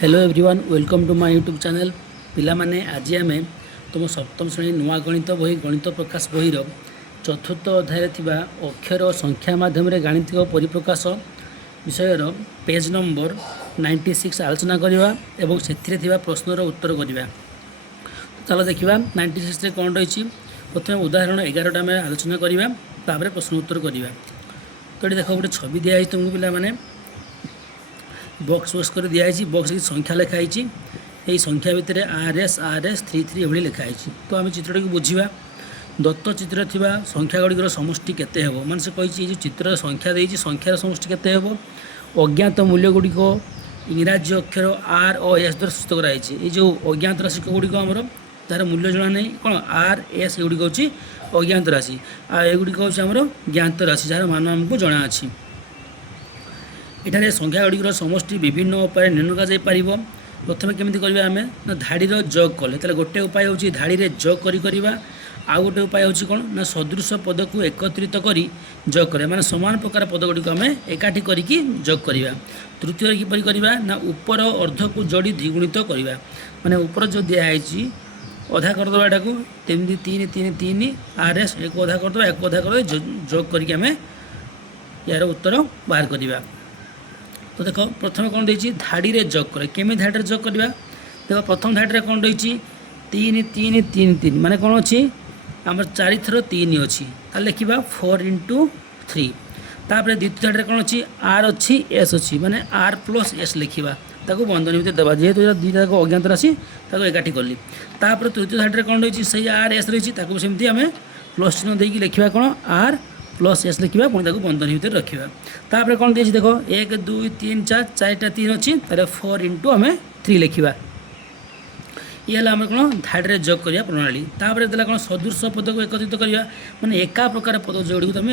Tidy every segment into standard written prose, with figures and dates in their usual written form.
Hello everyone welcome to my YouTube channel पिलामाने आज आम तुम सप्तम श्रेणी नुआ गणित बही गणित प्रकाश बहीर चतुर्थ अध्याय अक्षर और संख्या माध्यम गाणितिक परिप्रकाश विषयर पेज नंबर 96 आलोचना करवा एवं से प्रश्नर उत्तर करवा। चलो देखा 96 कौन रही प्रथम उदाहरण 11टा आम आलोचना करवा तापर प्रश्न उत्तर करवा। तो ये देख गोटे छवि दिखाई तुमको पिलामाने बॉक्स बॉक्स कर दिखाई बॉक्स की संख्या लिखाई यही संख्या भितर RS 33 एभली लिखाई। तो आम चित्रटी को बुझा दत्त चित्र थी संख्या गुड़िकर समष्टि केते हेबो मान से कही जो चित्र संख्या देती संख्यार समष्टि केते हेबो अज्ञात मूल्य गुड़िक इंग्राजी अक्षर R और S द्वारा सूचित कराई। ये जो अज्ञात राशि गुड़िक आमर तार मूल्य जना नहीं कौन RS एगुड़िक हूँ अज्ञात राशि आगुड़िक हूँ ज्ञात राशि जार मान आमको जना अच्छी। एठारे संख्या गुड़िकर समष्टि विभिन्न उपाय निर्णय कर प्रथम केमी करवा आम ना धाड़ीर जग कले गोटे उपाय हूँ धाड़ी जग कर आउ गोटे उपाय हूँ कौन ना सदृश पद को एकत्रित कर जग कर माने समान प्रकार पद गुड़िक आम एकाठी करके जग करवा। तृतीय किपर करवा ना ऊपर अर्ध को जोड़ी द्विगुणित करवा माने ऊपर जो दिखाई अधा करदे यहाँ को तीन तीन तीन तीन RS एक अधा करदे एक अधा कर जग करके आम यार उत्तर बाहर करवा। तो देख प्रथम कौन रही धाड़ी रे जग करे केमी धाड़ी जग करवा देख प्रथम धाड़ी कौन रही तीन तीन तीन तीन माने कौन अच्छी आम चार थर तीन अच्छी लिखा 4 × 3 तापर द्वितीय धाड़ी कौन अच्छी R अच्छी S अच्छी माने R + S लिखा ताको बंधनी भितर देवा जेहेतु दुईटा अज्ञात राशि ताको एकाठी कली। तापर तृतीय धाड़ी कौन रही से RS रही सेमती आम प्लस चिन्ह देकी लिखा कौन R + S लिखा पुणी बंधनी भितर रखा। तापर कौन दिए देख 1 2 3 4 4टा 3 अच्छी 4 × आम 3 लिखा ये आम कौन धाड़ी जग करवा प्रणाली। तापर देला कौन सदृश पद को एकत्रित करवा माने एका प्रकार पद जोड़ी तुम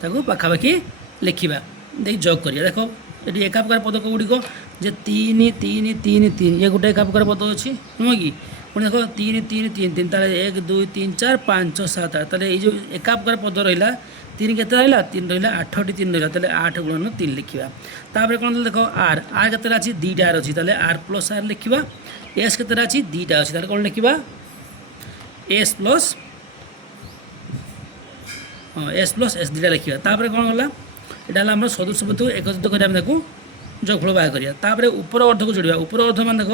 ताको पाखापाखि लिखा देख जग करिया देख ये एका प्रकार पद गुड़िक जे 3 3 3 3 ये गोटे एका प्रकार पद अच्छी नुह कि पुणी देख 3 3 3 3 तार 1 2 3 4 5 7 8 तार ये एका प्रकार पद रहा 3 के रहा 3 रहा 8टी 3 रहा 8 × 3 लिखा। तापर कौन देख R के अच्छी 2टा अच्छी R + R लिखा S के अच्छी 2टा अच्छी कौन लिखा S + S 2टा लिखा। तापर कौन गला यहाँ आम सदृश पद एकत्रित कर जगफल बाहर करिया। तापर ऊपर अर्ध को जोड़ा ऊपर अर्ध मान देख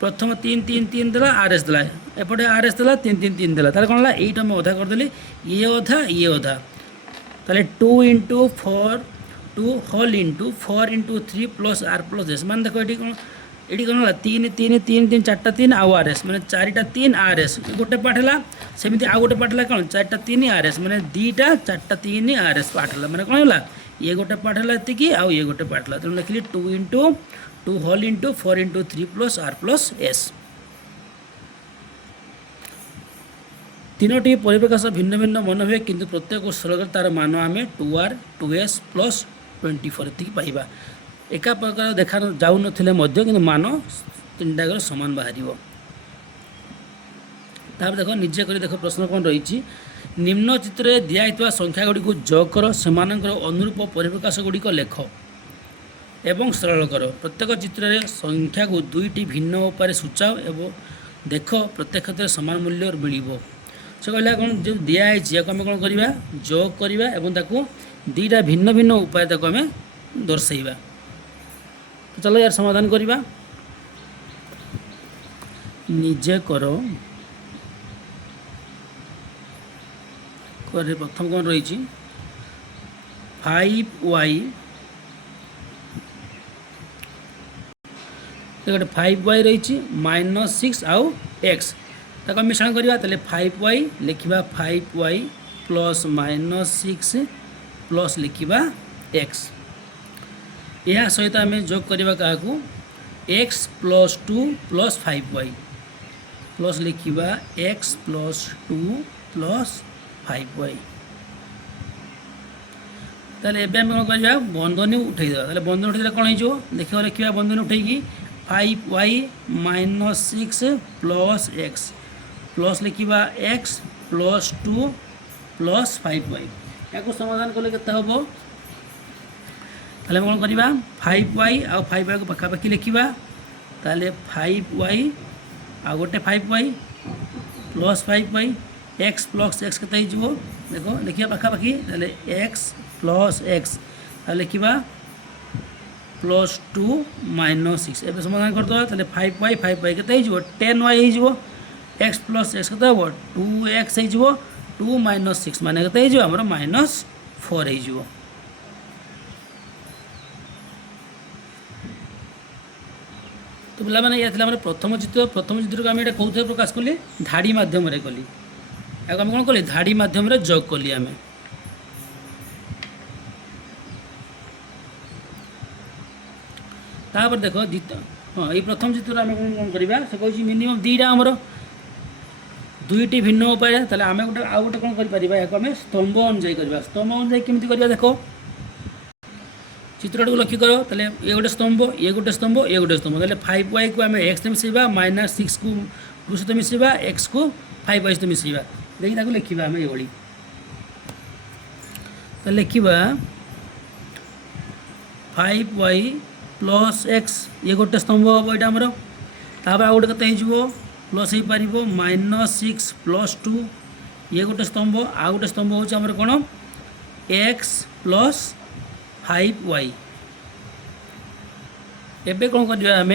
प्रथम 3 3 3 देला RS देला एपटे RS देला 3 3 3 देला तार कौन है मैं अधा करदेली ये अधा ताले 2 × 4 2 होल × 4 × 3 + R + S मान देख ये कौन है 3 3 3 3 4टा 3 आउ RS माने 4टा 3 RS गोटे पाठ है सेमती आउ गोटे पाठ है कौन 4टा 3 RS माने 2टा 4टा 3 RS पाठ है माने कौन है ये गोटे पाठ है ये आउ ये गोटे पाठ है तेणु लिखिली 2 × 2 होल × 4 × 3 + R + S। तीनोटी परिप्रकाश भिन्न भिन्न मन हुए किंतु प्रत्येक स्थल तार मान आम 2R 2S + 24 ये पाइबा एका प्रकार देखा जाऊन कि मान तीनटा सामान बाहर। तापर देख निजे कर देख प्रश्न कौन रही निम्न चित्र दिखाई संख्या गुड़ी जग कर से अनुरूप परिप्रकाश गुड़िक लेख एवं सरल कर प्रत्येक चित्र में संख्या को दुईटी भिन्न उपाय सूचाओ एवं देख प्रत्येक क्षेत्र समान मूल्य मिल से कहला कौन जो दिखाई आम कौन करवा जग करवा और ताकू 2टा भिन्न भिन्न उपाय ताको आम दर्शाइबा। तो चलो यार समाधान करवा निजे कर प्रथम कौन रही 5y गोटे 5y रही -6 आउ x ताको मिश्रण करवा 5y लिखा 5y + -6 प्लस लिखा x यह सहित आम जोग करवा क्या x + 2 + 5y प्लस लिखा x + 2 + 5y ताले एबे हम कौन करवा बंधनी उठेदेवा बंधन उठे कौन हो देखिए लिखा बंधनी उठेकी 5y -6 + x प्लस लिखा x + 2 + 5y या समाधान कले के हम कौन करवा 5y आउ 5y को पखापाखि लिखा ताले 5y आ गोटे 5y plus 5y x plus x के देखो लिखिया पाखापाखि ताले x प्लस x लिखा +2 - 6 एवं समाधान करदे ताले 5y के 10y हो x प्लस x के 2x हो 2 - 6 माने के हमर -4 हो। तो पिला माने या थिला हमर प्रथम चित्र को आम एटा कौथे प्रकाश कली धाड़ी माध्यम रे कली या हम कोन कली धाड़ी माध्यम रे जोग कली आमे। तापर देखो हाँ ये प्रथम चित्र आम कौन करवा से कह मिनिमम दुईटा आमर दुईटी भिन्न उपाय ताले आम गोटे आउ गोटे कौन करें आम स्तंभ अनुजाई करवा स्तंभ अनुजाई केमती करवा देख चित्र को लक्ष्य करो ताले ये गोटे स्तंभ ये गोटे स्तंभ ये गोटे स्तंभ ताले 5y को आम x मिसेबा -6 को 2 सहित मिसेबा x को 5y सहित मिसेबा देखिए ताको लिखिबा आम ये लिखिबा 5y प्लस x ये गोटे स्तंभ हम यहाँ आमर तापर आउ गोटे के प्लस हो पार -6 + 2 ये गोटे स्तंभ आउ गोटे स्तंभ हूँ आमर कौन x प्लस 5y एबे कौन करवा आम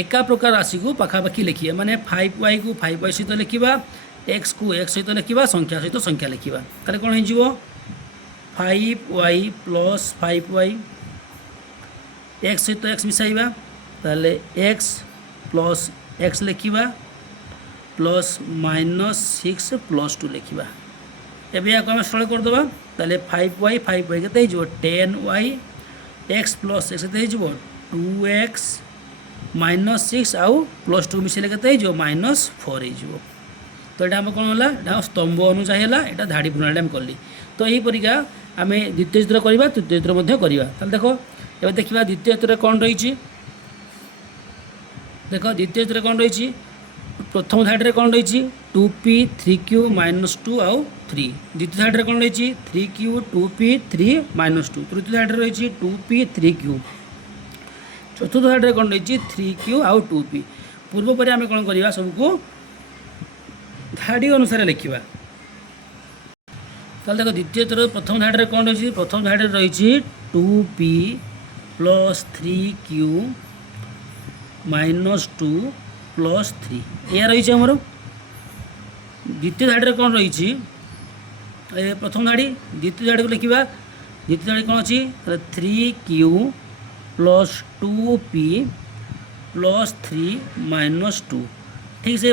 एका प्रकार राशि को पाखापाखि लिखिए माने 5y को 5y सहित लिखा x को x सहित लिखा संख्या सहित संख्या लिखा ताले कौन हो 5y प्लस 5y x सहित x मिसाइबा ताले x प्लस x लिखा प्लस -6 + 2 लिखा एबे या आम सरल करदे ताले 5y के 10y x प्लस x के 2x -6 आउ +2 मिसेले के -4 हो। तो यहाँ आम कौन है स्तंभ अनुसार है यहाँ धाड़ी प्रणाली आम कली तो यहीपरिका आम द्वितीय चित्र करवा तृतीय चित्र करवा देखो ये देखा द्वितीय चित्र कौन रही देख द्वितीय चित्र कौन रही प्रथम धाड़ी में कौन रही 2p 3q -2 आउ 3 द्वितीय धाड़ी में कौन रही 3q 2p 3 -2 तृतीय धाड़ी रही 2p 3q चतुर्थ धाड़ी में कौन रही 3q आउ 2p पूर्व पर आम कौन करवा सबको धाड़ी अनुसार लिखा देखो द्वितीय चित्र प्रथम धाड़ी में कौन रही प्रथम धाड़ी रही 2p + 3q -2 + 3 यह रही आमर द्वितीय धाड़ी में कौन रही प्रथम धाड़ी द्वितीय धाड़ी को लिखा द्वितीय धाड़ी कौन अच्छी 3q + 2p + 3 -2 ठीक से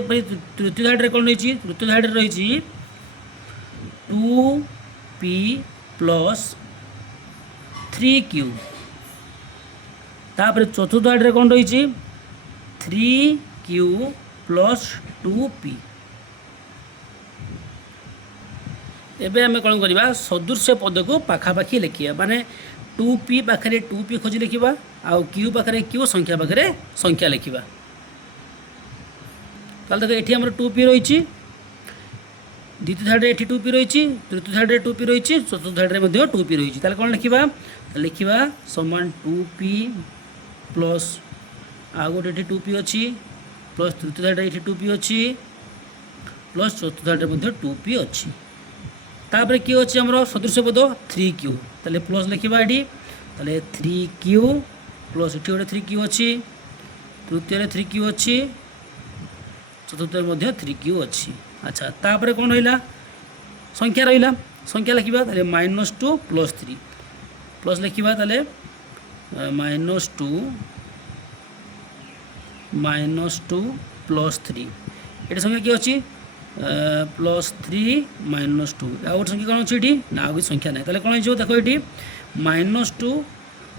तृतीय धाड़ी में कौन रही तृतीय धाड़ी रही 2p + 3q तापर चतुर्थ धाड़ी में कौन रही 3q + 2p एबे आम कौन करवा सदृश पद को पाखापाखि लिखिया माने 2p पाखे 2p खोज लिखा आउ q पाखे q संख्या पाखे संख्या लिखा ताल देखो ये आम 2p रही द्वितीय धाड़ी में 2p रही तृतीय धाड़ी में 2p रही चतुर्थ धाड़ी में 2p रही कौन लिखा लिखा समान 2p प्लस आउ गोटे 2p अच्छी प्लस तृतीय धाड़ी में 2p अच्छी प्लस चतुर्थ धाड़ी में 2p अच्छी तापर किए अच्छे आम सदृश पद 3q ताले प्लस लिखा ये 3q प्लस ये गोटे 3q अच्छी तृतीय 3q अच्छी चतुर्थ 3q अच्छी अच्छा तापर कौन रहा संख्या रहा संख्या लिखा -2 + 3 प्लस लिखा -2 + 3 ये संख्या किए अच्छी +3 -2 आ गोटे संख्या कौन अच्छी ना आगे संख्या ना कौन हो देखो ये -2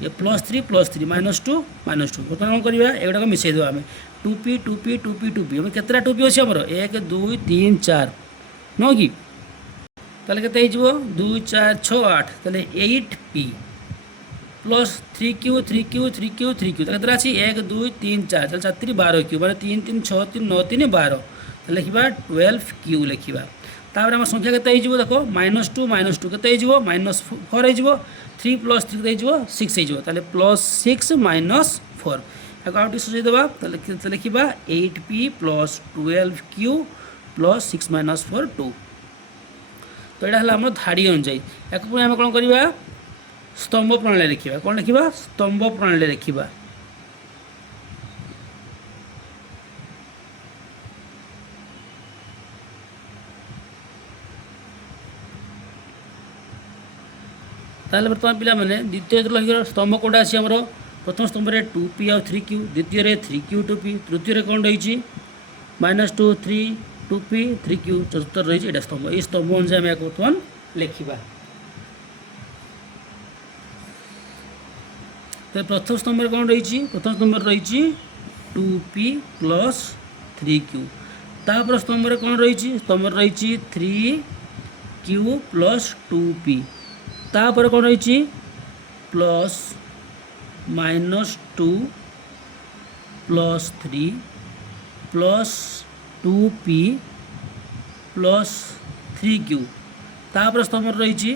ये +3 + 3 -2 -2 बर्तमान कौन करवा एगुड़ा मिसई देवा आम 2p 2p 2p 2p हमें केतटा 2p अच्छे आमर 1 2 3 4 नुह कि ताले केते 2 4 6 8 ताले 8p plus 3q 3q 3q 3q केतटा अच्छी 1 2 3 4 ताले 4 3 12q माने 3 3 6 3 9 3 12 लिखा 12q लिखा तापर आम संख्या केते देखो -2 -2 केते -4 हो 3 + 3 6 हो +6 -4 आगे सजाईदेवा लिखा 8p plus 12q plus 6 minus 4 2। तो यहाँ है आम धाड़ी अनुजाई या आम कौन करवा स्तंभ प्रणाली लिखा कौन लिखा स्तंभ प्रणाली लिखा ताले बर्तमान पिला माने द्वितीय लिखिर स्तंभ कौटा अच्छी आमर प्रथम स्तंभ में 2p और 3q द्वितीय 3q 2p तृतीय कौन रही -2 3 2p 3q चतुर्थ रही है स्तंभ ये स्तंभ अनुसार आम बर्तमान लिखा। तो प्रथम स्तंभ कौन रही प्रथम स्तंभ रही 2p प्लस 3q तापर स्तंभ कौन रही स्तंभ रही 3q प्लस 2p तापर कौन रही plus -2 plus 3 plus 2p plus 3q तापर स्तंभ रही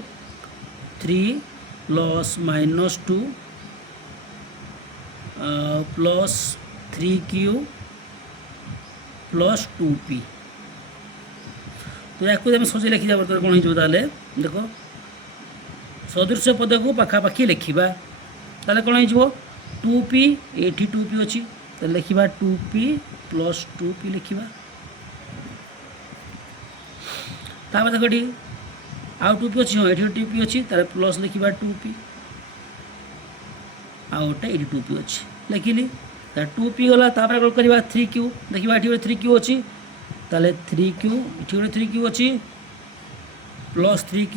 3 plus -2 plus 3q plus 2p। तो या सजे लिखा बर्तमान कौन हो देख सदृश पद को पखापाखि लिखा ताले कौन हो 2p ये 2p अच्छी तो लिखा 2p प्लस 2p लिखा देख ये आउ 2p अच्छी हाँ ये 2p अच्छी तार प्लस लिखा 2p आउ गोटे ये 2p अच्छी लिखिली 2p गला कौन करवा 3q देखा ये 3q अच्छी ताले 3q ये गोटे 3q अच्छी प्लस 3q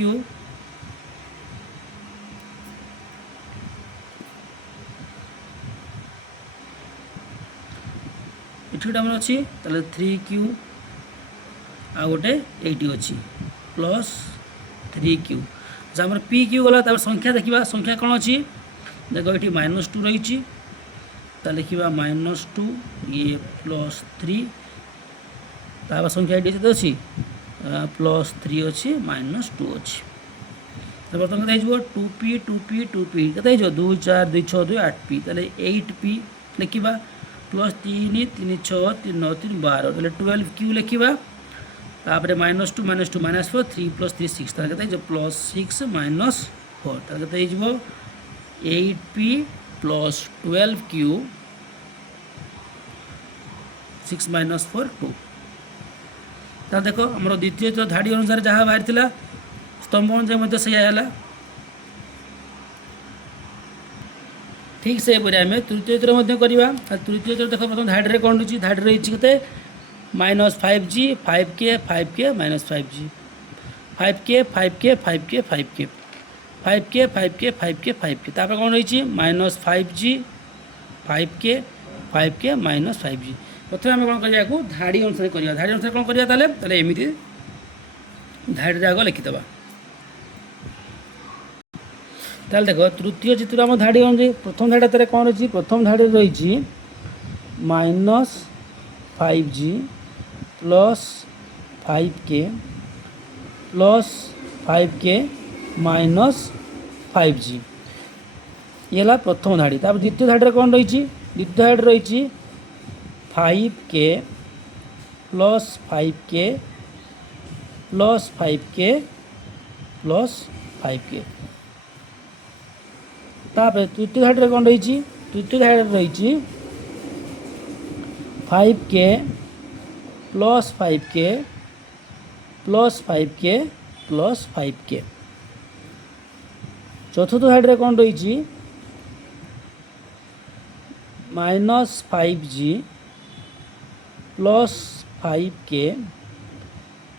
ये गोटे आम अच्छी 3q आ गोटे ये अच्छी प्लस 3q जब pq गला संख्या देखा संख्या कौन अच्छी देख ये -2 रही लिखा -2 ये प्लस 3 तापर संख्या ये अच्छी प्लस 3 अच्छी -2 अच्छी तो बर्तमान के 2p 2p 2p के 2 4 2 6 2 8p ताले 8p लिखा प्लस 3 3 6 3 9 3 12 12q लिखा तापर -2 -2 -4 3 प्लस 3 6 के प्लस 6 माइनस 4 के 8p प्लस 12q 6 माइनस 4 2। तो देख आम द्वितीय धाड़ी अनुसार जहाँ बाहरी स्तंभ अनुसार से ठीक से आम तृतीय करवा तृतीय देख प्रथम धाड़ी कौन रही धाड़ी रही के -5g 5k 5k -5g 5k 5k 5k 5k 5k 5k 5k 5k तापर कौन रही -5g 5k 5k -5g प्रथम आम कौन करा धाड़ी अनुसार करवा धाड़ी अनुसार कौन करवा एमती धाड़ी आग लिखिदे ताल देख तृतीय चित्र आम धाड़ी अनुसार प्रथम धाड़ी कौन रही प्रथम धाड़ी रही -5g plus 5k plus 5k -5g ये है प्रथम धाड़ी तापर द्वितीय धाड़ी कौन रही द्वितीय धाड़ी रही 5k plus 5k plus 5k plus 5k तापर तृतीय धाड़ी कौन रही तृतीय धाड़ी रही 5k plus 5k plus 5k plus 5k चतुर्थ धाड़ी कौन रही -5g plus 5k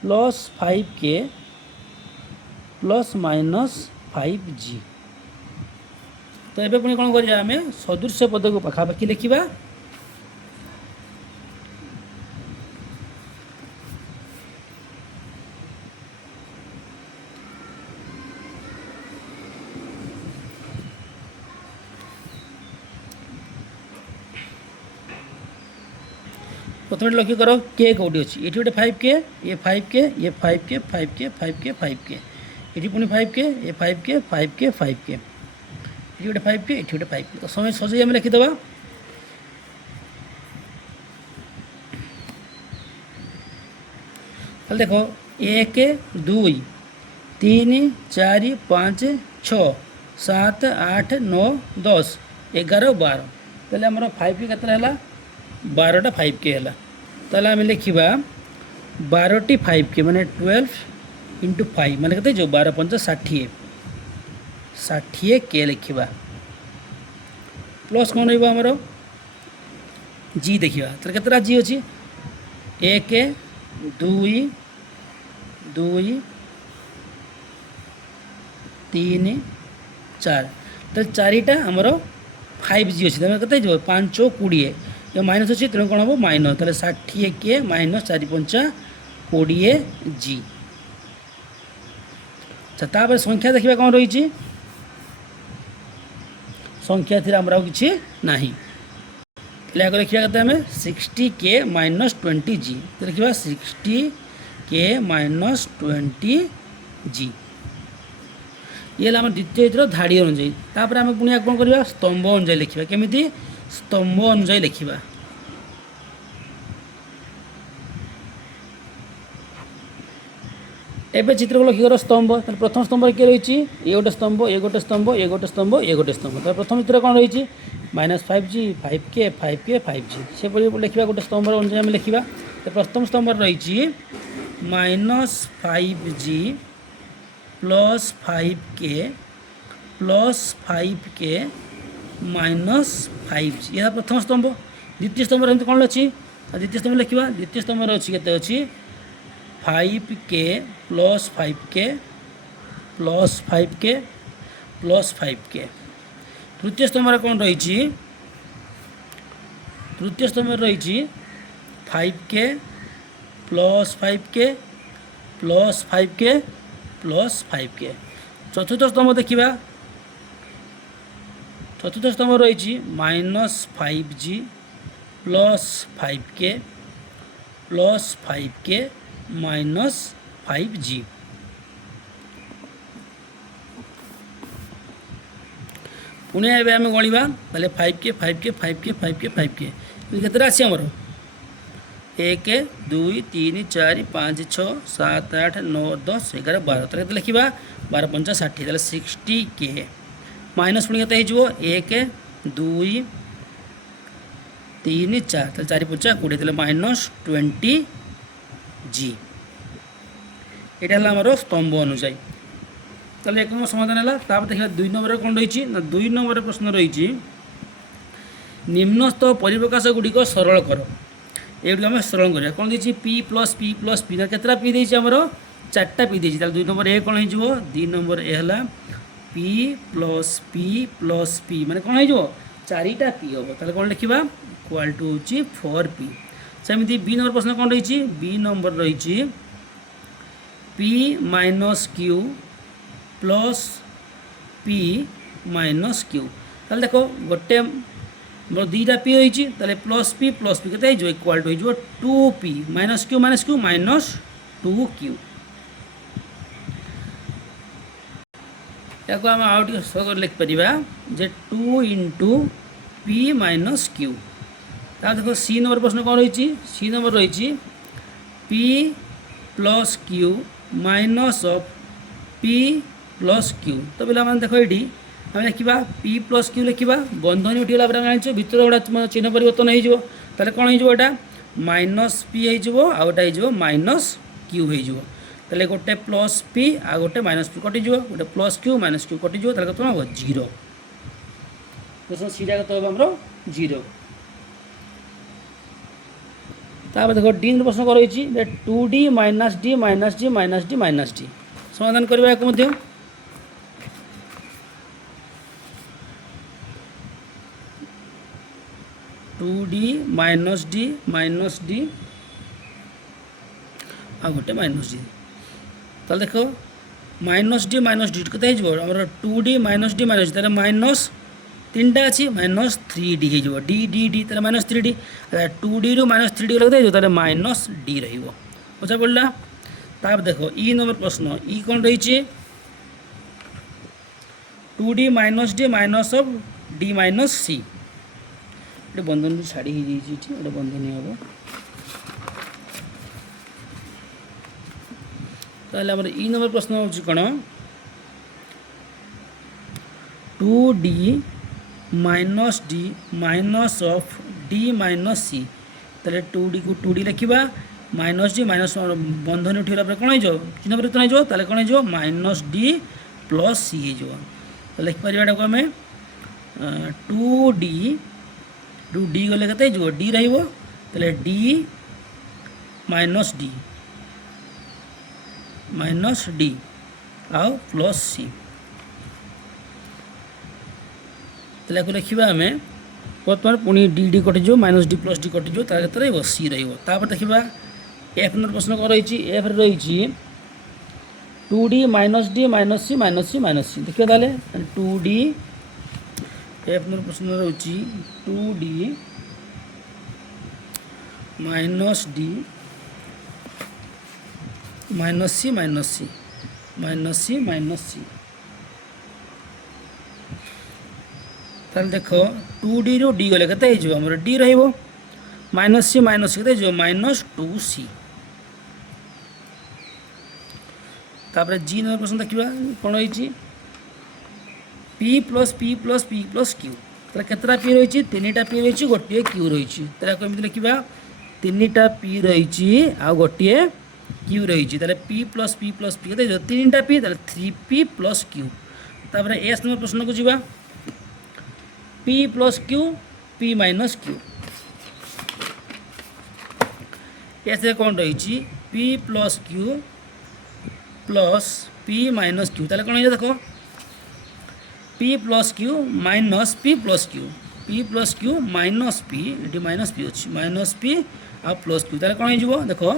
plus 5k plus -5g तो ये पुणी कौन करिया आमे सदृश पद को पखापाखि लिखा प्रथम लक्ष्य कर के कौटी अच्छी ये गोटे 5k ये 5k ये 5k 5k 5k 5k ये पुणी 5k ये 5k 5k 5k ये गोटे 5k ये गोटे 5k तो समय सजाई आम लिखिदे ताले देखो 1 2 3 4 5 6 7 8 9 10 11 12 ताले हमर 5 के केतरा हला 12टा 5 के हला ताले हम लिखिबा 12टी 5 के माने 12 इंटू 5 माने केते जो 12 5 60 60 के लिखिबा प्लस कौन रहा आमर जी देखा तो केतटा जी अच्छी 1 2 2 3 4 तो चारिटा आमर 5 जी अच्छी के 5 20 ये माइनस अच्छी तेणु कौन हम माइनस तेल 60 के माइनस 4 5 20 जी। अच्छा संख्या देखा कौन रही संख्या थी आमर कि ना लिखा कहते हैं 60 के माइनस 20 जी तो लिखा 60 के माइनस 20 जी ये आम द्वितीय धाड़ी अनुजाई तापर आम पुणी कौन करवा स्तंभ अनुजाई लिखा केमी स्तंभ अनुजाई लिखा एबे चित्र को लखिकर स्तंभ प्रथम स्तंभ किए रही ये गोटे स्तंभ ये गोटे स्तंभ ये गोटे स्तंभ ये गोटे स्तंभ तो प्रथम चित्र कौन रही -5G 5K 5K 5G से लिखा गोटे स्तंभ अनुसार आम लिखा तो प्रथम स्तंभ रही -5G plus 5K plus 5K minus 5G यह प्रथम स्तंभ द्वितीय स्तंभ एमती कौन अच्छी द्वितीय स्तंभ लिखा द्वितीय स्तंभ अच्छी के अच्छी 5K plus 5K plus 5K plus 5K तृतीय स्तंभ कौन रही तृतीय स्तंभ रही 5K plus 5K plus 5K plus 5K चतुर्थ स्तंभ देखा चतुर्थ स्तंभ रही -5G plus 5K plus 5K minus 5G पुणे ए आम गणा ताले 5K 5K 5K 5K 5K केतटा आसी आमर 1 2 3 4 5 6 7 8 9 10 11 12 तो लिखा 12 5 60 60 के माइनस पुणी के 1 2 3 4 4 5 20 माइनस 20 जी यहाँ आमर स्तंभ अनुजाई ताले 1 नंबर समाधान है देखा 2 नंबर कौन रही ना 2 नंबर प्रश्न रही निम्नस्थ परिप्रकाश गुड़िक सरल कर ये आम सरल करा कौन देखिए P plus P plus P केतटा P देती आमर 4टा P देती 2 नंबर ए कौन हो 2 नंबर ए है P प्लस P माने कौन हो 4टा P हम ताले कौन लिखा इक्वाल टू हूँ 4P सेमती बी नंबर प्रश्न कौन रही बी नंबर रही P minus Q plus P minus Q ताले देखो गोटे मोर 2टा P रही प्लस P के इक्वाल टू हो 2P minus Q minus 2Q या आम आउ लिखिपर जे 2 इंटू P माइनस Q देखो सी नंबर प्रश्न कौन रही सी नंबर रही P plus Q minus of P plus Q तो पे देखो ये आम लिखा P प्लस Q लिखा बंधनी उठीगला जान भितर गोटा चिन्ह परिवर्तन हो कौन होटा माइनस P होटा माइनस Q हो गोटे प्लस P आ गोटे माइनस P कटिज गोटे प्लस Q माइनस Q कटिज कत हम 0 प्रश्न सीटा कत हम 0 तापर देखो डी प्रश्न कौन रही 2D minus D minus D minus D minus D समाधान करवा मध्य 2D माइनस D आ गोटे माइनस D ताल देखो माइनस D कते आमर 2D माइनस D माइनस 3टा अच्छी माइनस 3D हो डी माइनस 3D 2D रु माइनस 3D लगे माइनस D रहा पड़ा ताप देखो ई नंबर प्रश्न ई कौन रही 2D minus D minus of D minus C गोटे बंधन छाड़ी गोटे बंधनी हम ताहले हमर ई नंबर प्रश्न होची कोन 2d minus D minus of D minus C ताहले 2d को 2d लिखिबा माइनस डी माइनस बंधन उठिला पर कोन हो चिन्ह परिवर्तन हो ताहले कोन हो माइनस डी प्लस सी हो तो लिख परिवाटा को हमें 2d 2d गले केते जो d रहइबो ताहले d माइनस डी आउ प्लस सी ताहले को लिखिबा हमें बर्तमान पुणी डी डी कटिज माइनस डी प्लस डी कटिज तार क्षेत्र में सी रहा देखा एफ नंबर प्रश्न कौन रही एफ रही 2d माइनस डी माइनस सी माइनस सी माइनस सी देखिए ताले 2d एफ नंबर प्रश्न रही 2d माइनस डी माइनस सी माइनस सी माइनस सी माइनस सी ताल देख 2d रू डी गले केते हमर डी रहिबो माइनस सी केते माइनस 2c तापर जी नंबर प्रश्न देखिबा कोन होईची p plus p plus p plus q ताले केतरा p रहिची तीनटा p रहिची गोटिए q रहिची ताले को एमिति लिखिबा तीनटा p रहिची आ गोटिए q रहिची ताले p प्लस p केते तीनटा p ताले 3p प्लस q तापर s नंबर प्रश्न को जीवा p plus q p minus q ऐसे कौन रही p plus q plus p minus q ताले कौन है देखो p plus q minus p plus q p plus q minus p ये माइनस p अच्छी माइनस p आ प्लस q ताले कौन हो देखो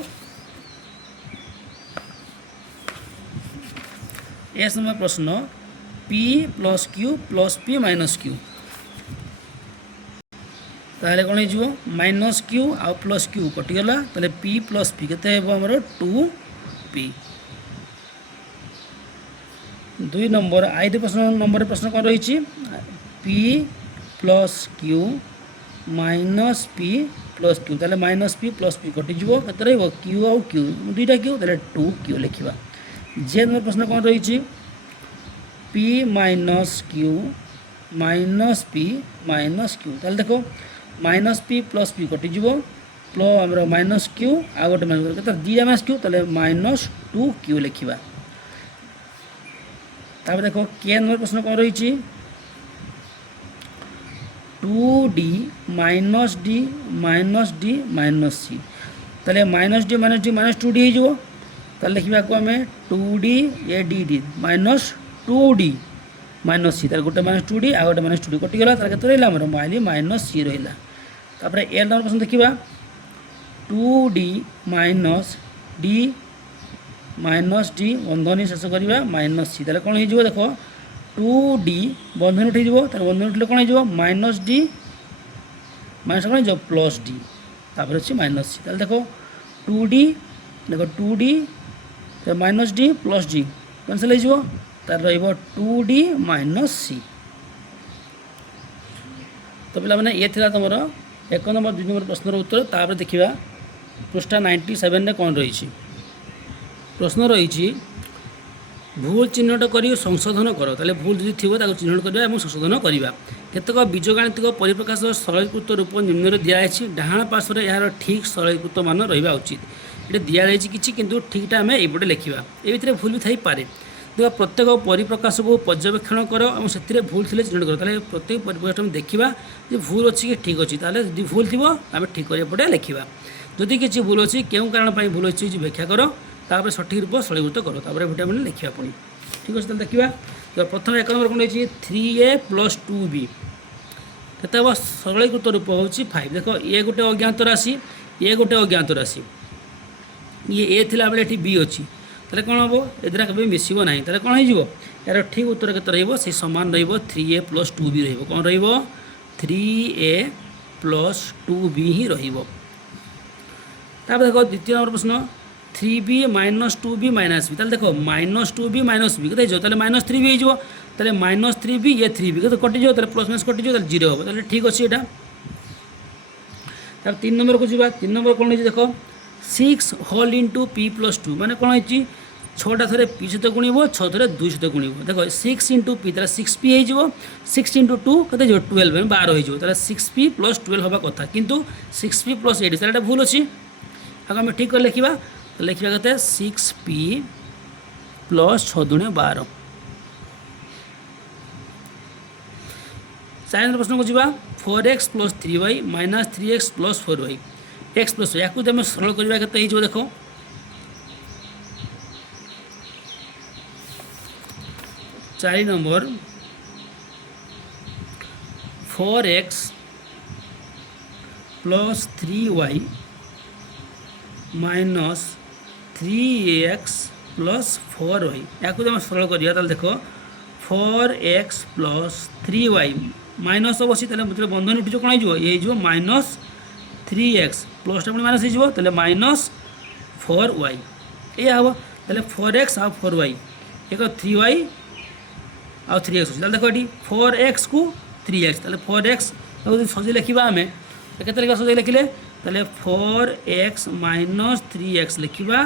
एस नंबर प्रश्न p plus q plus p minus q ताहले कौन हो माइनस क्यू आ प्लस क्यू कटिगला ताहले पी प्लस पी केते हेबो हमर 2p 2 नंबर आई प्रश्न कौन रही p plus Q minus p plus Q ताहले माइनस p प्लस p कटिजिवो केते रहइबो क्यू आ क्यू दुईटा क्यू ताहले 2q लिखिबा जे नंबर प्रश्न कौन रही p minus Q minus p minus Q ताहले देखो माइनस पी प्लस पी कटिज प्लस आम माइनस क्यू आ गए माइनस दुईटा माइनस क्यू ताले माइनस 2q लिखा तापर देखो के नंबर प्रश्न कौन रही 2d माइनस डी माइनस सी ताले माइनस डी माइनस 2d हो ताले लिखा को आम 2d ए D D minus 2d minus C तार गोटे माइनस 2d आ गए माइनस 2d कटिगला तार केते रहिला हमर माइली माइनस सी रहिला तापर एल नंबर प्रश्न देखिबा 2d minus D minus D बंधन शेष करवा माइनस सी ताले कोन हो जिवो देखो 2d बंधन उठे जिवो तार बंधन उठले कोन हो जिवो माइनस डी माइनस कोन जो प्लस डी तापर अछि माइनस सी ताले देखो 2d देखो 2d तो minus D plus D cancel हो जिवो तार रहिबो 2d माइनस सी तो पिला माने ये थिला तमरो 1 नंबर 2 नंबर प्रश्नर उत्तर तापर देखिबा पृष्ठा 97 रे कोन रही प्रश्न रही भूल चिन्हट कर संशोधन कर ताले भूल जो थी चिन्हट करवा और संशोधन करवा केतक बीजगणितिक परिप्रकाश सरलीकृत रूप निम्न दिखाई डाण पार्श्व यार ठीक सरलीकृत मान रहा उचित ये दिखाई कि ठीकटा आम ये लिखा ये भूल भी थी पारे देखा प्रत्येक परिप्रकाश को पर्यवेक्षण कर और से भूल थी चिन्हट कर प्रत्येक परिप्रकाश देखा जो भूल अच्छी कि ठीक अच्छी ताली भूल थी आम ठीक करपटे लिखा जदि किसी भूल अच्छी क्यों कारण भूल अच्छी व्याख्या कर तापर सठिक रूप सरलीकृत कर तापर भिटामिन लिखा पुणी ठीक अच्छे देखा तो प्रथम 1 नंबर कौन रही 3a प्लस 2b केते सरलीकृत रूप हूँ 5 देख ए गोटे अज्ञात राशि ए गोटे अज्ञात राशि ये ए थिला बेले एठी बी अच्छी ताले कौन हम एद्रा कभी मिसब ना ताले कौन हो यार ठीक उत्तर केते रहिबो से समान रहिबो 3a प्लस 2b रहिबो कौन रहिबो 3a प्लस 2b ही रहिबो तापर देखो द्वितीय नंबर प्रश्न 3b minus 2b minus B ताले देखो माइनस 2b माइनस बी केते ताले माइनस 3b हो ताले माइनस 3b ये 3b केते कटि जो ताले प्लस माइनस कटि जो ताले 0 हो ताले ठीक अछि एटा तार 3 नंबर को जीवा 3 नंबर कोन देखो 6 होल इनटू p प्लस 2 माने कोन होची छटा थे पी सहित गुणव 6 थे 2 सहित गुणव देख 6 इंटू पी तेल 6p हो 6 इंटू 2 के 12 12 हो 6p + 12 हवा कथा किंतु 6p + 8 तार भूल अच्छी आगे आम ठीक कर लिखा लिखा कहते 6p + 6 × 12 4 नंबर प्रश्न को जी 4x + 3y - 3x + 4y x + y या सरल करवा के देख 4 number 4x + 3y - 3x + 4y या सरल करवा देख 4x + 3y माइनस हम से बंधन उठू कौन हो ये -3x प्लसटा पुणी माइनस हो -4y या हम तेल 4x आ 4y एक 3y आ 3x अच्छे देख ये 4x को 3x 4x सजे लिखा आम के सजे लिखिले 4x - 3x लिखा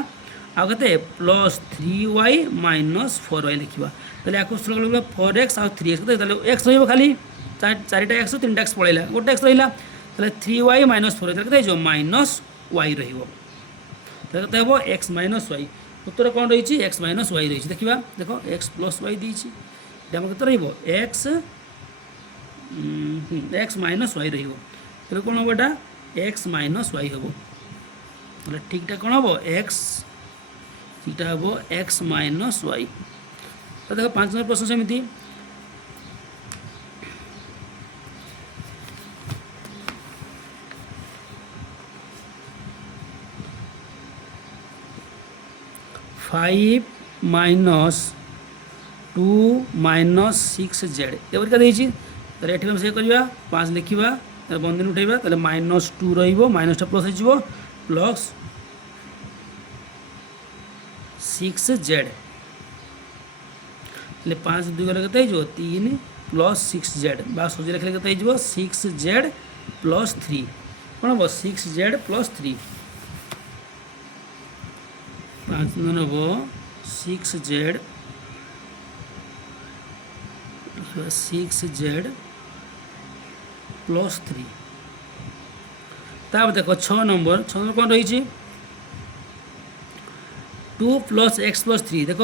आते +3y - 4y लिखा या 4x आ 3x एक्स खाली 4टा एक्स 3टा एक्स पड़ेगा गोटे एक्स रहा 3y - 4y के -y रही हम एक्स -y उत्तर कौन रही एक्स -y रही देखा देख x + y देती के एक्स एक्स -y रही कौन हम एटा एक्स -y हम ठीकटा कौन हम एक्स ठीकटा हम एक्स -y तो देख 5 नंबर प्रश्न सेमती 5 - 2 - 6z एवरिका देती ये हम से करवा 5 लिखा बंधन उठेबा -2 रहा माइनसटा प्लस हो +6z 5 2 गले के 3 + 6z बा सजे लिखले के 6z + 3 कौन हम 6z + 3 5 हम 6z + 3 तब देख 6 नंबर कौन रही 2 + x + 3 देख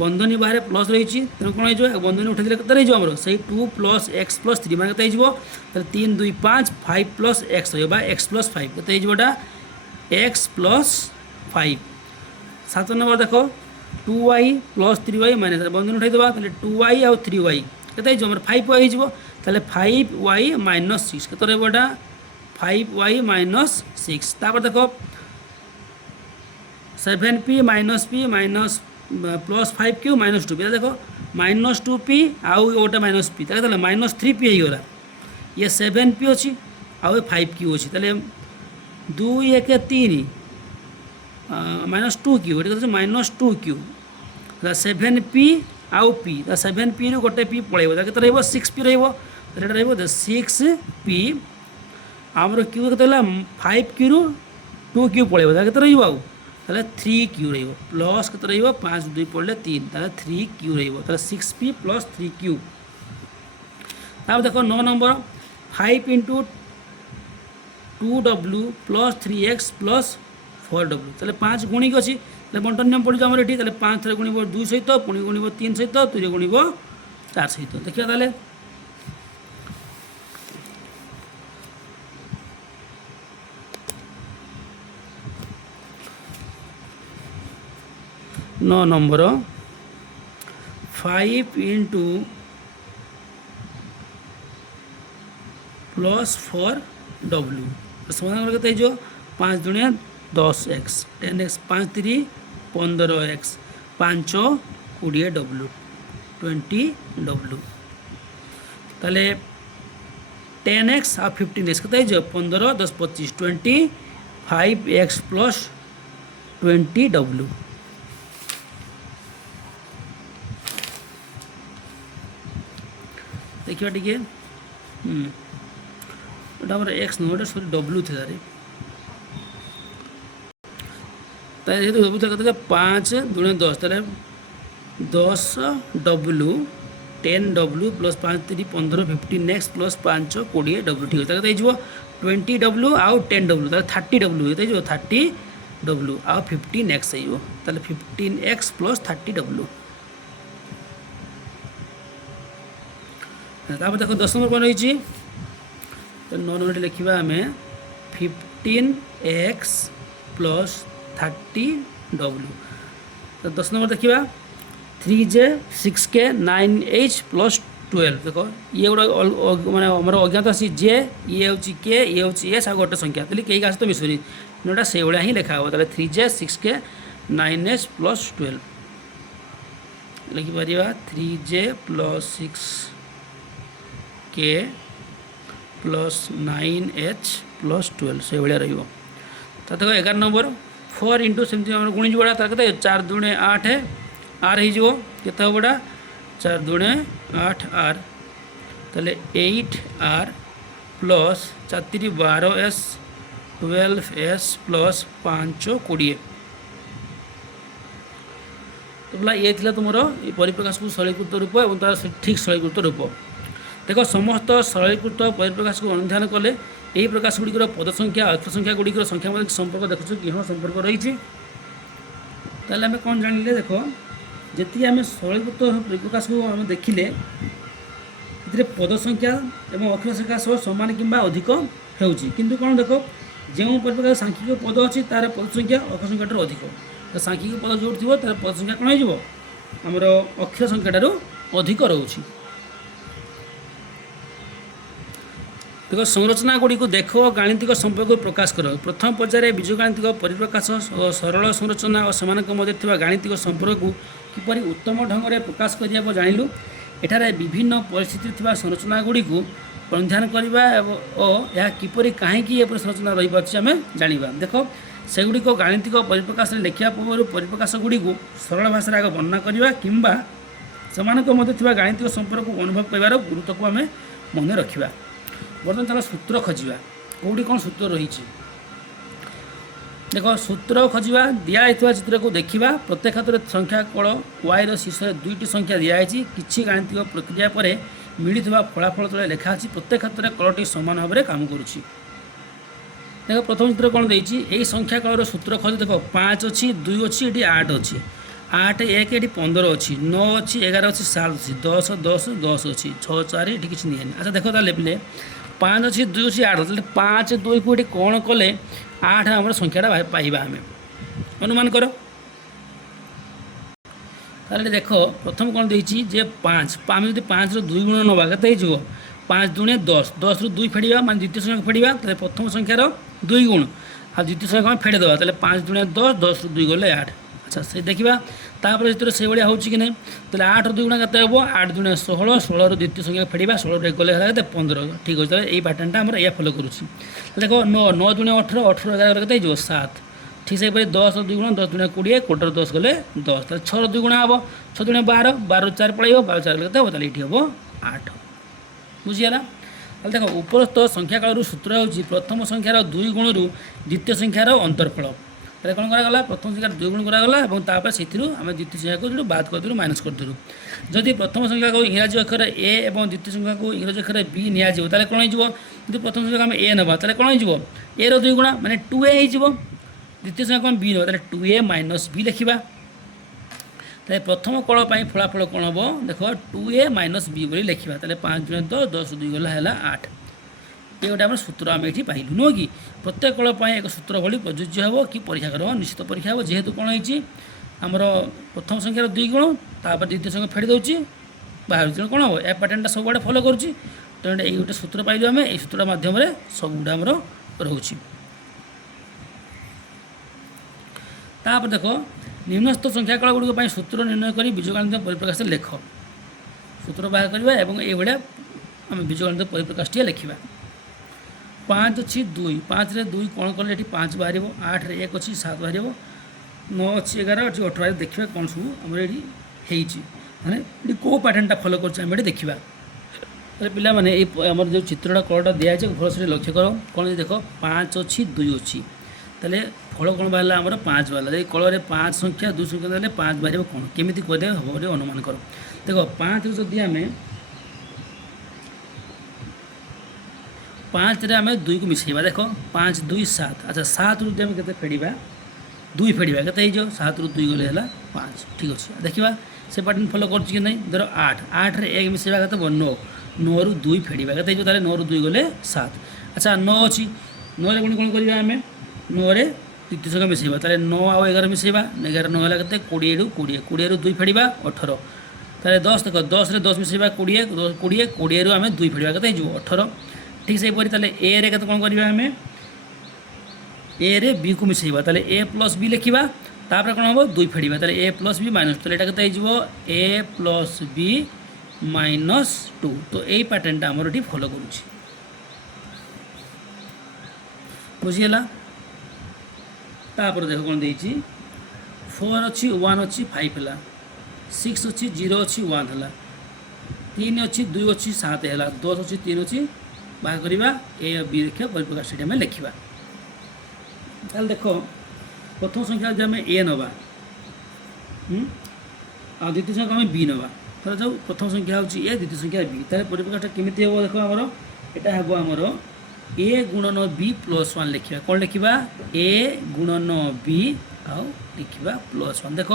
बंधनी बाहर प्लस रही तेना कौन हो बंधनी उठे के आमर से 2 + x + 3 मान के 3 2 5 5 + x रहा x + 5 के x + 5 7 नंबर देख 2y + 3y माइनस बंधन उठेदेवा 2y आ 3y के 5y हो 5y - 6 के रहा 5y - 6 तापर देख 7p - p minus +5q - 2p देख -2p आउ गोटे -p -3p होगा ये 7p अच्छी आउ 5q अच्छी तेल 2 1 3 -2q ये -2q 7p आउ p 7p रु गोटे p पड़े के 6p रहा 6p आमर q के 5q रु 2q पड़े के रहा 3q रही प्लस के रही 5 2 पड़े 3 3q रही 6p + 3q तब देख 9 नंबर 5 × 2w + 3x + 4w तेल 5 गुणिक अच्छी बंटन नियम पड़ी आमर ये 5 थे गुणव 2 सहित पुणी गुणव 3 सहित 2 गुणव 4 सहित देखिए ताले 9 नंबर 5 × +4w समाधान करते जो 5 दुनिया 10x 10x 5 3 15x 5 20w 20w ताले 10x आ 15x के 15 10 25 25x + 20w देखिए टी एक्स नुह सॉरी डब्ल्यू थे ताले सब कत 5 दुणे 10 ताले 10W 10W plus 5 3 15 15 x plus 5 20W ठीक है तो 20W आउ 10W ताले 30W ये 30W आउ 15x हो 15x प्लस 30W देखो 10 नंबर कौन रही तो 9 नंबर लिखा आम 15x प्लस 30W तो 10 नंबर देखा 3J 6K 9H प्लस 12 देखो ये गोटे माने आम अज्ञात आसी जे ये हूँ के ये हूँ एस आ गोटे संख्या कई सहित मिसुनी नोटा से भाया ही लिखा हे 3J 6K 9H plus 12 लिखिपर 3J plus 6K plus 9H plus 12 से भाया रहा देखो 11 नंबर 4 इंटू सेमती गुणी जोड़ा तार 4 दुणे 8 आर हो बड़ा 4 दुणे 8 आर ताले 8R plus 4 12S 12S plus 5 20 तो बोला ये थी तुम परिप्रकाश को सरलीकृत रूप और तार ठीक सरलीकृत रूप देख समस्त सरलीकृत परिप्रकाश को अनुधान कले यही प्रकाश गुड़िकर पद संख्या अक्षर संख्या गुड़िकर संख्या मध्य संपर्क देखु कि हाँ संपर्क रही ताले आम कौन जानिले देख जी आम सरलीकृत परिप्रकाश को आम देखिले पद संख्या और अक्षर संख्या सह सामान कि अधिक होती कौन देख जो परिप्रकाश सांख्यिक पद अच्छी तार पद संख्या अक्षर संख्या अधिक तो सांख्यिक पद जो थी तार पद संख्या कौन होमर अक्षर संख्या अधिक रोचे देखो संरचना गुड़ी को देख गाणितिक संपर्क को प्रकाश कर प्रथम पर्यायर बीजगाणितिक परिप्रकाश और सरल संरचना और से मध्य गाणितिक संपर्क को किपरि उत्तम ढंग से प्रकाश करने जानलु एठारे विभिन्न परिस्थिति संरचना गुड़ी को अनुध्यान करवा और यह किपरि कहीं संरचना रही पार्टी आम जाना देख सेगुड़िक गाणितिक परिप्रकाश लिखा पूर्व परिप्रकाश गुड़ी को सरल भाषा आगे वर्णना करवा कि मध्य गाणितिक संपर्क को अनुभव कर गुरुत्व को आम मन रखा बर्तमान चलो सूत्र खोजा कौटी कौन सूत्र रही देख सूत्र खोजा दिखाई चित्र को देखा प्रत्येक क्षेत्र संख्या कल y शीर्ष 2टी संख्या दिखाई किसी गाणितिक प्रक्रिया पर मिलता फलाफल तले लिखा अच्छी प्रत्येक क्षेत्र में कलटी सामान भाव में काम करुच्ची देख प्रथम चित्र कौन देती संख्या कलर सूत्र खोज देख 5 अच्छी 2 अच्छी ये 8 अच्छी 8 1 ये 15 अच्छी 9 अच्छी 11 अच्छी 7 अच्छी 10 10 10 अच्छी 6 4 ये किसी नहीं अच्छा देख ताले 5 अच्छी 2 अच्छी 8 अच्छी 5 2 को ये कौन कले 8 आम संख्याटा पाइबा आम अनुमान कर ताले देख प्रथम कौन देती जे 5 आम जो 5 2 गुण नवा के 5 दुणे 10 10 रु 2 फेड़ा मान द्वितीय संख्या फेड़ा प्रथम संख्यार 2 गुण आ द्वितीय संख्या फेड़देवा 5 दुणे 10 10 रु 2 गले 8 अच्छा से देखा तापर चित्र से भाया हो कि नहीं तो 8 2 गुणा के 8 दुणे 16 16 रु द्वितीय संख्या फेड़ा 16 गले 15 ठीक अच्छे यही पैटर्नटा आम या फलो करुच्छी देख 9 9 दुणे 18 18 11 के 7 ठीक से 10 2 गुण 10 दुणे 20 कोटर 10 गले 10 6 2 गुणा हम 6 दुणे 12 12 4 पड़े 12 4 गले ये हम 8 बुझीगला देख उपरस्थ संख्या काल सूत्र हो प्रथम संख्यार 2 गुण रु द्वितीय संख्यार अंतरफल कौन करागला प्रथम संख्यार 2 गुण करागला और से आम द्वितीय संख्या को बाद करदेलु माइनस करदेलु जदि प्रथम संख्या को इंग्राजी अक्षर ए और द्वितीय संख्या को इंग्राजी अक्षर बी निजी ताले कौन हो प्रथम संख्या आम ए नवा ताले कौन हो ए रो 2 गुणा माने 2a हो द्वितीय संख्या को बी नवा ताले 2a माइनस बी लिखा ताले प्रथम कल फलाफल कौन हम देख 2a माइनस बी बोली लिखा ताले 5 दुणे 10 10 2 गला है 8 ये गोटे आम सूत्र आम ये पाइलु नुह कि प्रत्येक कल एक सूत्र भली प्रযোज्य हे कि परीक्षा कर निश्चित परीक्षा हे जेहेतु कौन होमर प्रथम संख्यार 2 गुण तापर द्वितीय संख्या फेड़ी दूसरी बाहर तेणु कौन हम ए पैटर्नटा सब आड़े फलो करुच्ची तेणु ये गोटे सूत्र पाइलु आम ये सूत्र मध्यम सब गुड़ा आमर रोचे तापर देख निम्नस्थ संख्या कल गुड़िक सूत्र निर्णय कर बीजगणित परिप्रकाश लेख सूत्र बाहर करवा और ये आम बीजगणित परिप्रकाश लिखा 5 अच्छी 2 5 रे 2 कौन कले ये 5 बाहर 8 रे 1 अच्छी 7 बाहर 9 अच्छी 11 अच्छी 18 देखा कौन सब आम ये माने कौ पैटर्नटा फलो कर देखा पिला माने आमर जो चित्रटा कलटा दिखाई भल से लक्ष्य कर कौन देख 5 अच्छी 2 अच्छी ताले फल कौन बाहर आमर 5 बाहर ये कलर 5 संख्या 2 संख्या देते 5 बाहर कौन केमी कहदे हम बोले अनुमान कर देख 5 जदि आम 5 आम 2 को मिसेबा देख 5 2 7 अच्छा 7 रू आम के फेड़ा 2 फेड़ा के 7 रू 2 गले 5 ठीक अच्छे देखा से पैटर्न फॉलो कर नहीं धर 8 रे 1 मिसेबा के 9 9 रू 2 फेड़ा के 9 रू 2 गले 7 अच्छा 9 अच्छी 9 रे कौन करवा आम 9 रे तृतीय संख्या मिसेबा 9 आउ 11 मिसेबा 11 9 है के 20 रू 20 20 रू 2 फेड़ा 18 ताले 10 देख 10 रे 10 मिसेबा 20 20 20 रू आम 2 फेड़ा के 18 ठीक से ताले ए रे कौन करवा आम ए रे बी को मिसेबा ताले ए प्लस बी लिखा तापर कौन हम 2 फेड़ा ताले ए प्लस बी माइनस तो यहाँ के ए प्लस बी माइनस 2 तो यही पैटर्नटा आमर ये फॉलो करुँच बुझीगला तापर देख कौन देती 4 अच्छी 1 अच्छी 5 है 6 अच्छी 0 अच्छी 1 है 3 अच्छी 2 अच्छी 7 है 10 अच्छी 3 अच्छी बाहर करवा ए बी देखिए परिप्रकाश आम लिखा ताल देख प्रथम संख्या जो आम ए नवा आ द्वितीय संख्या आम बी नवा तार जो प्रथम संख्या हूँ ए द्वितीय संख्या बी तार परिप्रकाशटा केमी हम देख आमर यहाँ हम आमर ए गुणन बी प्लस 1 लिखा कौन लिखा ए गुणन बी आउ लिखा प्लस 1 देख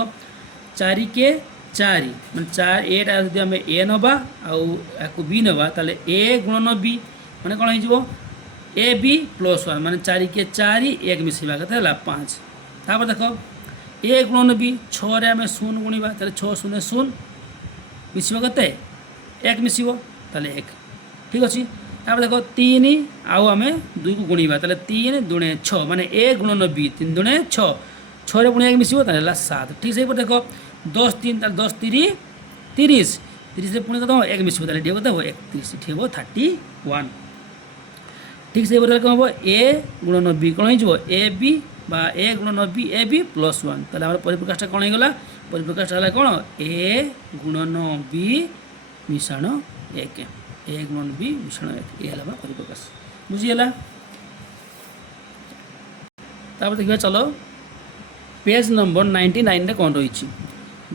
4 के 4 मैं 4 एटा जब आम ए नवा आउ बी नवा ताले ए गुणन बी मैंने कौन हो ए बी प्लस 1 मैंने 4 के 4 1 मिसेबा के 5 तापर देख ए गुणन बी 6 रे आम 0 गुणवा ताले 6 0 0 मिसेबा के 1 मिसेब ताले 1 ठीक अच्छे तापर देख 3 आउ आम 2 को गुणवा ताले 3 दुणे 6 माने ए गुणन बी 3 दुणे 6 6 रे गुणे 1 मिसेब ताले 7 ठीक से देख 10 3 10 3 30 30 पुणी कद 1 मिसेब ताले डी कद 31 ठीक हो 31 ठीक से कौन हम ए गुणन बी कौन हो ए बी बा ए गुणन बी ए बी प्लस 1 ताले आम परिप्रकाशटा कौन होगा परिप्रकाशटा है कौन ए गुणन बी मिश्रण 1 ए गुणन बी मिश्रण 1 ये है परिप्रकाश बुझीगला तापर देखिए चलो पेज नंबर 99 रे कौन रही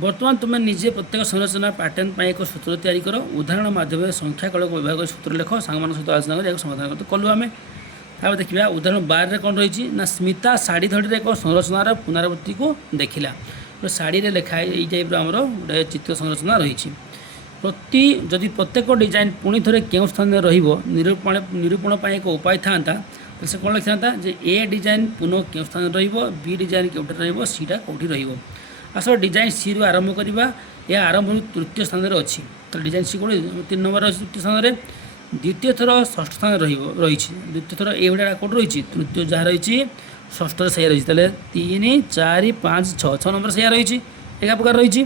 बर्तमान तुम निजे प्रत्येक संरचना पैटर्न पर एक सूत्र तैयारी कर उदाहरण माध्यम संख्या कलक विभाग सूत्र लेख सांग सहित आलोचना कर समाधान कर कलु आम तापर देखा उदाहरण 12 रे कौन रही ना स्मिता शाढ़ी धड़ी एक संरचनार पुनरावृत्ति को देखला तो शाढ़ी रे लेखा यही टाइप आमर गोटे चित्र संरचना रही प्रति जदि प्रत्येक डिजाइन पुणी थे क्यों स्थान में निरूपण पर एक उपाय था से कौन लिखा था जे ए डिजाइन पुनः क्यों स्थान बी डिजाइन क्योंटे रीटा कौटी रो आस डिजाइन सी रु आरंभ करवा यह आरंभ तृतीय स्थान में अच्छी तो डिजाइन सी कौन 3 नंबर अच्छी तृतीय स्थान में द्वितीय थर षष्ठ स्थान रही द्वितीय थर ये कौट रही तृतीय जहाँ रही षष्ठ से रही 3 4 5 6 6 नंबर से रही एक प्रकार रही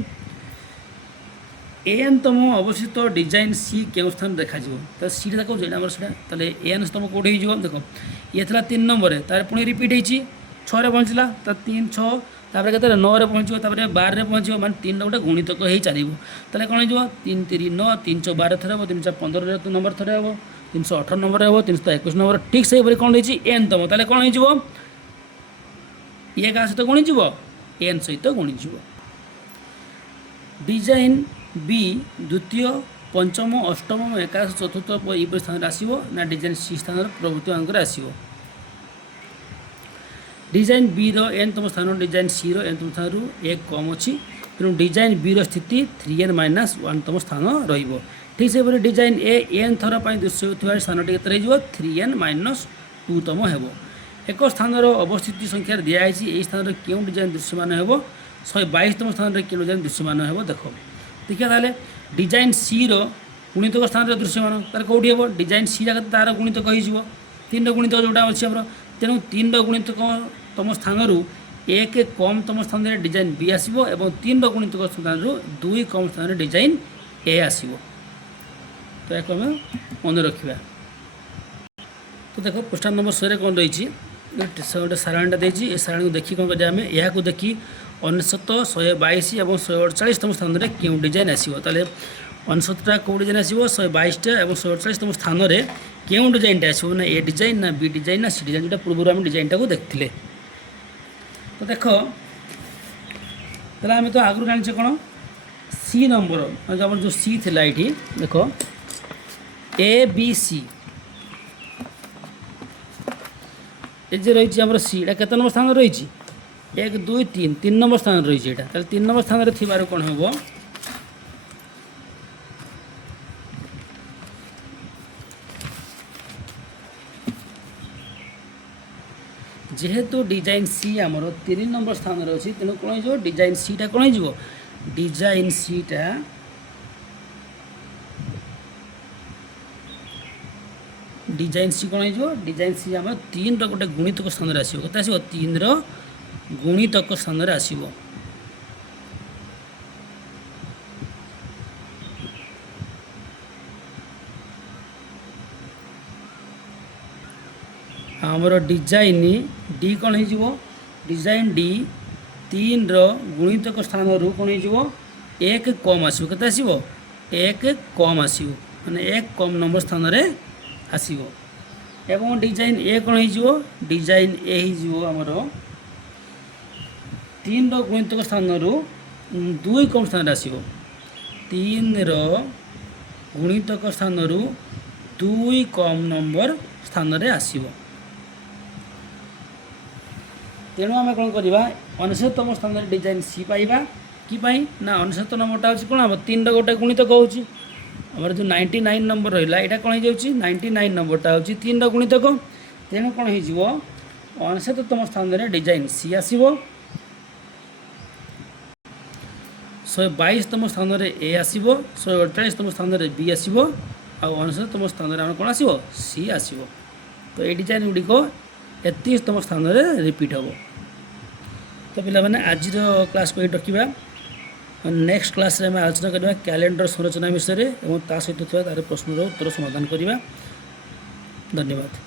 एन तम अवस्थित डिजाइन सी क्यों स्थान देखा तो सी देखो आम से एन तम कौटे हो देख ये था 3 नंबर तार पुणी रिपीट होती 6 रे पहुँचला 3 6 तापर के 9 रे पहुँच 12 रे पहुँच माने 3 गोटे गुणितक हो चलो ताले कौन हो 3 3 9 3 6 12 थर हम 3 6 15 नंबर थर हम 318 नंबर हम 321 नंबर ठीक से कौन रही एन तम ताले कौन हो ये क्या सहित गुणीज एन सहित गुणीज डिजाइन बी द्वितीय पंचम अष्टम एकादश चतुर्थ ये स्थान आसो ना डिजाइन सी स्थान प्रभृति अंक आसो डिजाइन बी एन तम स्थान डिजाइन सी एन तम स्थान एक कम अच्छी तेणु डिजाइन बी स्थिति 3n - 1 तम स्थान रही ठीक से डिजाइन ए एन थर पर दृश्य होता स्थान टी 3n - 2 तम हो एक स्थान अवस्थिति संख्या दिखाई यही स्थान क्यों डिजाइन दृश्यमान हो 122 तम स्थान क्यों डिजाइन दृश्यमान हो देख देखिए ताले डिजाइन सी गुणितक स्थान दृश्यमान तार कौटी हम डिजाइन सी तार गुणितक हो 3 गुणितक जोटा अच्छी आम तेणु 3 गुणितक तम स्थान एक कम तम स्थान डिजाइन बी आसो और 3 गुणितक स्थान 2 कम स्थान डिजाइन ए आसो तो या आम मन रखा तो देख पृष्ठा नंबर 100 कौन रही गोटे सारणीटा देती ये सारणी को देखिए कौन करें आम यहाँ देखिए 99 122 और 148 तम स्थान में क्यों डिजाइन आसो ताले 99टा कौ डिजाइन आसो 122टा और 148 तम स्थान में क्यों डिजाइनटा आसो ना ए डिजाइन ना बी डिजाइन ना सी डिजाइन जो पूर्व आम डिजाइनटा को देखते तो देख ताहले आम तो आगु जाने कौन सी नंबर जो आम जो सी थिला ये देख ए बी सी ये जो रही आम सी के नंबर स्थान रही 1 2 3 3 नंबर स्थान रही है 3 नंबर स्थान में थी कौन हम जेहेतु डिजाइन सी आमर 3 नंबर स्थान अच्छी तेणु कौन हो डिजाइन सीटा कौन हो डिजाइन सीटा डिजाइन सी कौन हो डिजाइन सी आम 3 गोटे गुणितक स्थान में आसो कत आस 3 गुणितक स्थान में आसो आमर डिजाइन डी कौन हो डिजाइन डी 3 गुणितक स्थान रू कौन हो 1 कम आसो कत आस 1 कम आसो माने 1 कम नंबर स्थान में आसो एवं डिजाइन ए कौन हो डिजाइन ए हो आमर 3 गुणितक स्थान रू 2 कम स्थान में आसो 3 गुणितक स्थान रू 2 कम नंबर स्थान में आसो तेणु आम कौन करवा 69तम स्थान में डिजाइन सी पाइबा कि ना 69 नंबरटा हूँ कौन हम 3 गोटे गुणितक हो जो 99 नंबर रहा यहाँ कौन हो 99 नंबरटा हूँ 3 गुणितक तेणु कौन हो 69तम स्थान में डिजाइन सी आसो 122तम स्थान में ए आसो 148तम स्थान में बी आसो आ 69तम स्थान में कौन आसो सी आसो तो ये डिजाइन गुड़िक 31तम स्थान में रिपीट हम तो पिला माने आज क्लास को रखा नेक्स्ट क्लास रे आम आलोचना करवा कैलेंडर संरचना विषय और ता सहित तार प्रश्नर उत्तर समाधान करवा धन्यवाद।